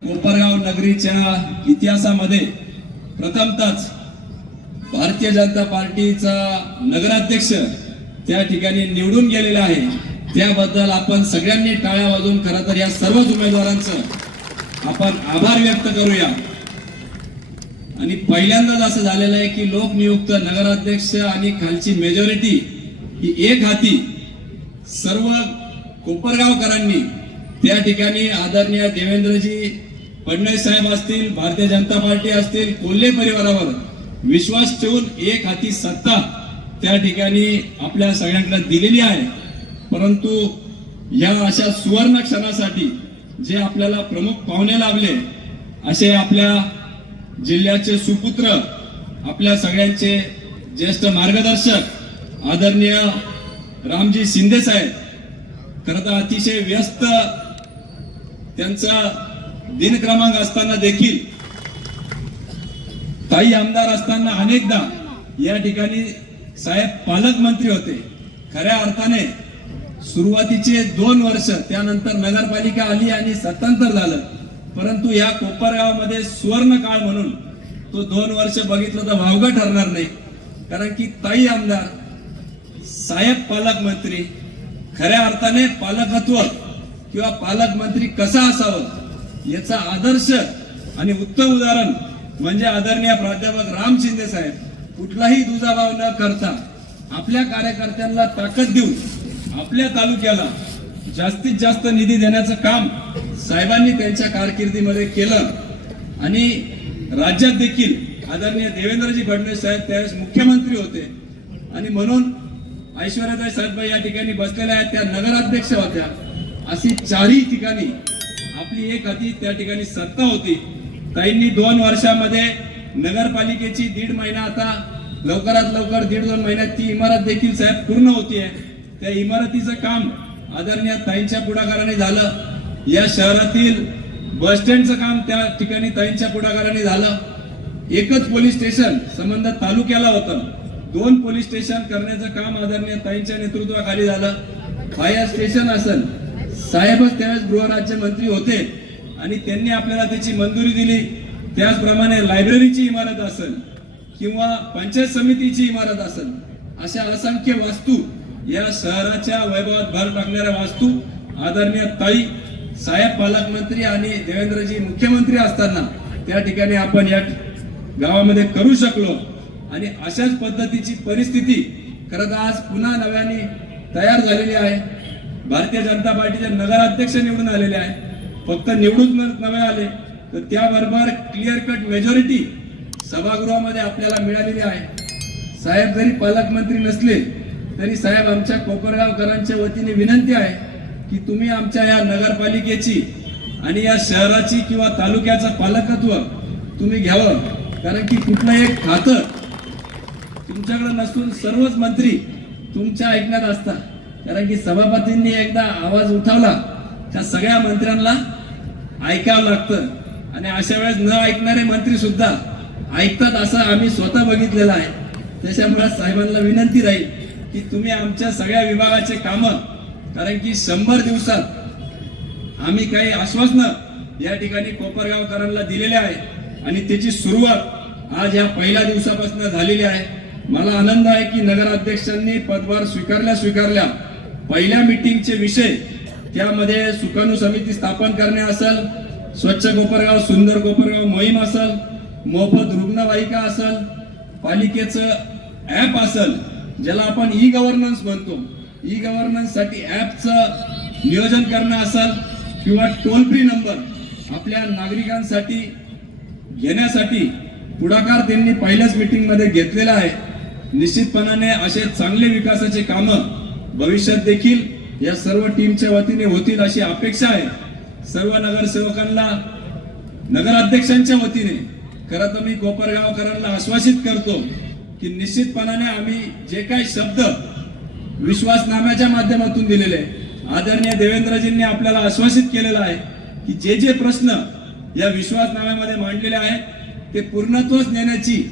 कोपरगाव नगरीच्या इतिहासामध्ये प्रथमतःच भारतीय जनता पार्टीचा नगराध्यक्ष त्या ठिकाणी निवडून गेलेला आहे। त्याबद्दल आपण सगळ्यांनी टाळ्या वाजवून खरं तर या सर्व उमेदवारांचं आपण आभार व्यक्त करूया। आणि पहिल्यांदाच असं झालेलं आहे की लोकनियुक्त नगराध्यक्ष आणि खालची मेजॉरिटी ही एक हाती सर्व कोपरगावकरांनी त्या ठिकाणी आदरणीय देवेंद्रजी फडणवीस साहेब असतील, भारतीय जनता पार्टी असतील, कोल्हे परिवारावर विश्वास ठेवून एक हाती सत्ता त्या ठिकाणी आपल्या सगळ्यांकडे दिलेली आहे। परंतु या अशा सुवर्ण क्षणासाठी जे आपल्याला प्रमुख पाहुणे लाभले असे आपल्या जिल्ह्याचे सुपुत्र, आपल्या सगळ्यांचे ज्येष्ठ मार्गदर्शक आदरणीय रामजी शिंदे साहेब, खरं तर अतिशय व्यस्त त्यांचा दिनक्रमांक असताना देखील ताई आमदार असताना अनेकदा या ठिकाणी साहेब पालकमंत्री होते। खऱ्या अर्थाने सुरुवातीचे 2 वर्ष, त्यानंतर नगरपालिका आली आणि सत्तांतर झालं, परंतु या कोपरगावमध्ये सुवर्ण काळ म्हणून तो 2 वर्ष बघितलं तर वावगं ठरणार नाही। कारण की ताई आमदार, साहेब पालकमंत्री, खऱ्या अर्थाने पालकत्व किंवा पालकमंत्री कसा असावं याचा आदर्श आणि उत्तम उदाहरण म्हणजे आदरणीय प्राध्यापक राम शिंदे साहेब। कुठलाही दुजाभाव न करता आपल्या कार्यकर्त्यांना ताकद देऊन आपल्या तालुक्याला जास्तीत जास्त निधी देण्याचं काम साहेबांनी त्यांच्या कारकिर्दीमध्ये केलं। आणि राज्यात देखील आदरणीय देवेंद्रजी फडणवीस साहेब त्यावेळेस मुख्यमंत्री होते आणि म्हणून ऐश्वर्याताई साहेब या ठिकाणी बसलेल्या आहेत, त्या नगराध्यक्ष होत्या। अशी 4ही ठिकाणी आपली एक हाती त्या ठिकाणी सत्ता होती। ताईंनी 2 वर्षामध्ये नगरपालिकेची 1.5 महिना, आता लवकरात लवकर 1.5-2 महिन्यात ती इमारत देखील साहेब पूर्ण होतीये। त्या इमारतीचं काम आदरणीय ताईंच्या पुढाकाराने झालं। या शहरातील बस स्टँडचं काम त्या ठिकाणी ताईंच्या पुढाकाराने झालं। एकच पोलीस स्टेशन संबंध तालुक्याला होतं, 2 पोलीस स्टेशन करण्याचं काम आदरणीय ताईंच्या नेतृत्वाखाली झालं। फायर स्टेशन असेल, साहेबच त्यावेळेस गृहराज्यमंत्री होते आणि त्यांनी आपल्याला त्याची मंजुरी दिली। त्याचप्रमाणे लायब्ररीची इमारत असेल किंवा पंचायत समितीची इमारत असेल, अशा असंख्य वास्तू, या शहराच्या वैभवात भर टाकणाऱ्या वास्तू आदरणीय ताई साहेब पालकमंत्री आणि देवेंद्रजी मुख्यमंत्री असताना त्या ठिकाणी आपण या गावामध्ये करू शकलो। आणि अशाच पद्धतीची परिस्थिती खरं तर आज पुन्हा नव्याने तयार झालेली आहे। भारतीय जनता पार्टीचे नगराध्यक्ष निवडून आलेले आहे। फक्त निवडून नव्हे आले तर त्याबरोबर क्लिअर कट मेजॉरिटी सभागृहामध्ये आपल्याला मिळालेली आहे। साहेब जरी पालकमंत्री नसले तरी साहेब आमच्या कोपरगावकरांच्या वतीने विनंती आहे की तुम्ही आमच्या या नगरपालिकेची आणि या शहराची किंवा तालुक्याचं पालकत्व तुम्ही घ्यावं। कारण की कुठलं एक खातं तुमच्याकडे नसून सर्वच मंत्री तुमच्या ऐकण्यात असतात। कारण की सभापतींनी एकदा आवाज उठवला त्या सगळ्या मंत्र्यांना ऐकावं लागतं आणि अशा वेळेस न ऐकणारे मंत्री सुद्धा ऐकतात असं आम्ही स्वतः बघितलेलं आहे। त्याच्यामुळे साहेबांना विनंती राहील की तुम्ही आमच्या सगळ्या विभागाचे कामं, कारण की 100 दिवसात आम्ही काही आश्वासनं या ठिकाणी कोपरगावकरांना दिलेले आहे आणि त्याची सुरुवात आज या पहिल्या दिवसापासून झालेली आहे। मला आनंद आहे की नगराध्यक्षांनी पदभार स्वीकारल्या पहिल्या मीटिंगचे विषय त्यामध्ये सुकाणू समिती स्थापन करणे असेल, स्वच्छ कोपरगाव सुंदर कोपरगाव मोहीम असेल, मोफत रुग्णवाहिका असेल, पालिकेचं ऍप असेल ज्याला आपण ई गव्हर्नन्स म्हणतो, ई गव्हर्नन्स साठी ऍपचं नियोजन करणं असेल किंवा टोल फ्री नंबर आपल्या नागरिकांसाठी घेण्यासाठी पुढाकार त्यांनी पहिल्याच मीटिंग मध्ये घेतलेला आहे। निश्चितपणाने असे चांगले विकासाचे कामं भविष्यात देखील या सर्व टीमच्या वतीने होतील अशी अपेक्षा आहे। सर्व नगरसेवकांना नगराध्यक्षांच्या वतीने खरं तर मी कोपरगावकरांना आश्वासित करतो की निश्चितपणाने आम्ही जे काही शब्द विश्वासनाम्याच्या माध्यमातून दिलेले आदरणीय देवेंद्रजींनी आपल्याला आश्वासित केलेलं आहे की जे जे प्रश्न या विश्वासनाम्यामध्ये मांडलेले आहेत ते पूर्णत्वास नेण्याची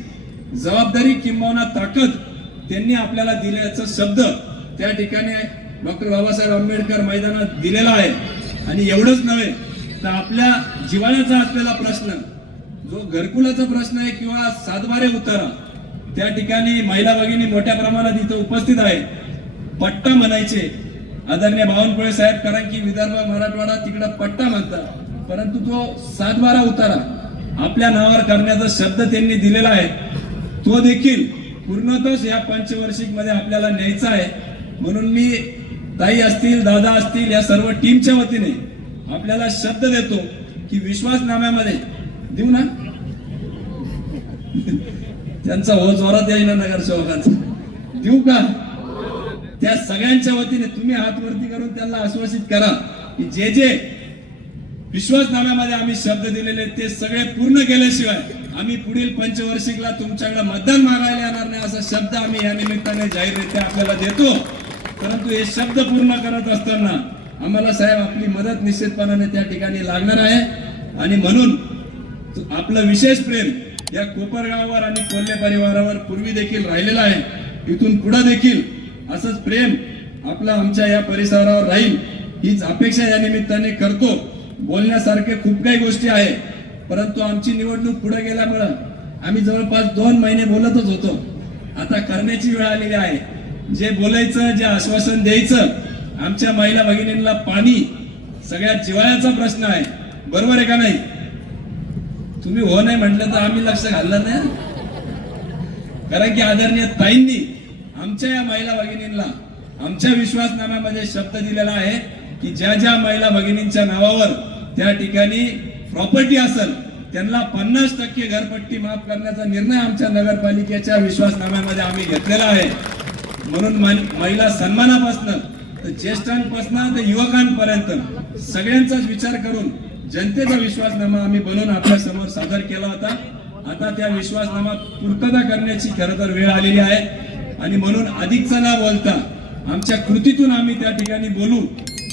जबाबदारी किंबहुना ताकद त्यांनी आपल्याला दिल्याचा शब्द त्या ठिकाणी डॉक्टर बाबासाहेब आंबेडकर मैदानात दिलेला आहे। आणि एवढंच नव्हे तर आपल्या जिव्हाळ्याचा असलेला प्रश्न जो घरकुलाचा प्रश्न आहे किंवा सातबारे उतारा, त्या ठिकाणी महिला भगिनी मोठ्या प्रमाणात इथं उपस्थित आहे. पट्टा म्हणायचे आदरणीय बावनकुळे साहेब, कारण की विदर्भ मराठवाडा तिकडं पट्टा म्हणतात, परंतु तो सातबारा उतारा आपल्या नावावर करण्याचा शब्द त्यांनी दिलेला आहे, तो देखील पूर्णतः या पंचवार्षिक मध्ये आपल्याला न्यायचा आहे. म्हणून मी ताई असतील, दादा असतील, या सर्व टीमच्या वतीने आपल्याला शब्द देतो की विश्वासनाम्यामध्ये देऊ ना, त्यांचा हो जोरात येईना नगरसेवकांचा देऊ का, त्या सगळ्यांच्या वतीने तुम्ही हात वरती करून त्यांना आश्वासित करा की जे जे विश्वासनाम्यामध्ये आम्ही शब्द दिलेले ते सगळे पूर्ण केल्याशिवाय आम्ही पुढील पंचवार्षिकला तुमच्याकडे मतदान मागायला येणार नाही, असा शब्द आम्ही या निमित्ताने जाहीररित्या आपल्याला देतो. परंतु हे शब्द पूर्ण करत असताना आम्हाला साहेब आपली मदत निश्चितपणाने त्या ठिकाणी लागणार आहे. आणि म्हणून आपलं विशेष प्रेम या कोपरगावावर आणि कोल्हे परिवारावर पूर्वी देखील राहिलेलं आहे, इथून पुढे देखील असंच प्रेम आपलं आमच्या या परिसरावर राहील, हीच अपेक्षा या निमित्ताने करतो. बोलण्यासारखे खूप काही गोष्टी आहे, परंतु आमची निवडणूक पुढे गेल्यामुळं आम्ही जवळपास 2 महिने बोलतच होतो. आता करण्याची वेळ आलेली आहे. जे बोलायचं, जे आश्वासन द्यायचं, आमच्या महिला भगिनींना पाणी सगळ्यात जिव्हाळ्याचा प्रश्न आहे, बरोबर आहे का नाही? तुम्ही हो नाही म्हटलं तर आम्ही लक्ष घालणार नाही, कारण की आदरणीय ताईंनी आमच्या या महिला भगिनींना आमच्या विश्वासनाम्यामध्ये शब्द दिलेला आहे की ज्या ज्या महिला भगिनींच्या नावावर त्या ठिकाणी प्रॉपर्टी असेल त्यांना 50% घरपट्टी माफ करण्याचा निर्णय आमच्या नगरपालिकेच्या विश्वासनाम्यामध्ये आम्ही घेतलेला आहे. म्हणून महिला सन्मानापासून तर ज्येष्ठांपासून तर युवकांपर्यंत सगळ्यांचाच विचार करून जनतेचा विश्वासनामा आम्ही बनवून आपल्या समोर सादर केला होता. आता त्या विश्वासनामा पूर्तता करण्याची खरं तर वेळ आलेली आहे. आणि म्हणून अधिकचं न बोलता आमच्या कृतीतून आम्ही त्या ठिकाणी बोलू.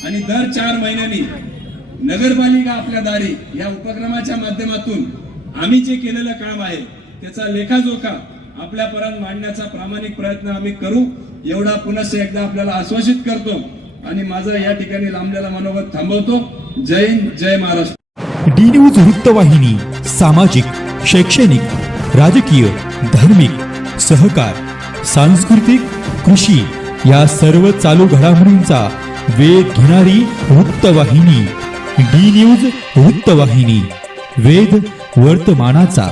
आणि दर 4 महिन्यांनी नगरपालिका आपल्या दारी या उपक्रमाच्या माध्यमातून आम्ही जे केलेलं काम आहे त्याचा लेखाजोखा आपल्यापर्यंत मांडण्याचा प्रामाणिक प्रयत्न आम्ही करू, एवढा पुन्हा एकदा आपल्याला आश्वासित करतो. आणि माझं या ठिकाणी लांबलेला मनोगत थांबवतो. जय हिंद, जय महाराष्ट्र. डी न्यूज वृत्तवाहिनी सामाजिक, शैक्षणिक, राजकीय, धार्मिक, सहकार, सांस्कृतिक, कृषी या सर्व चालू घडामोडींचा वेध घेणारी वृत्तवाहिनी. डी न्यूज वृत्तवाहिनी, वेध वर्तमानाचा.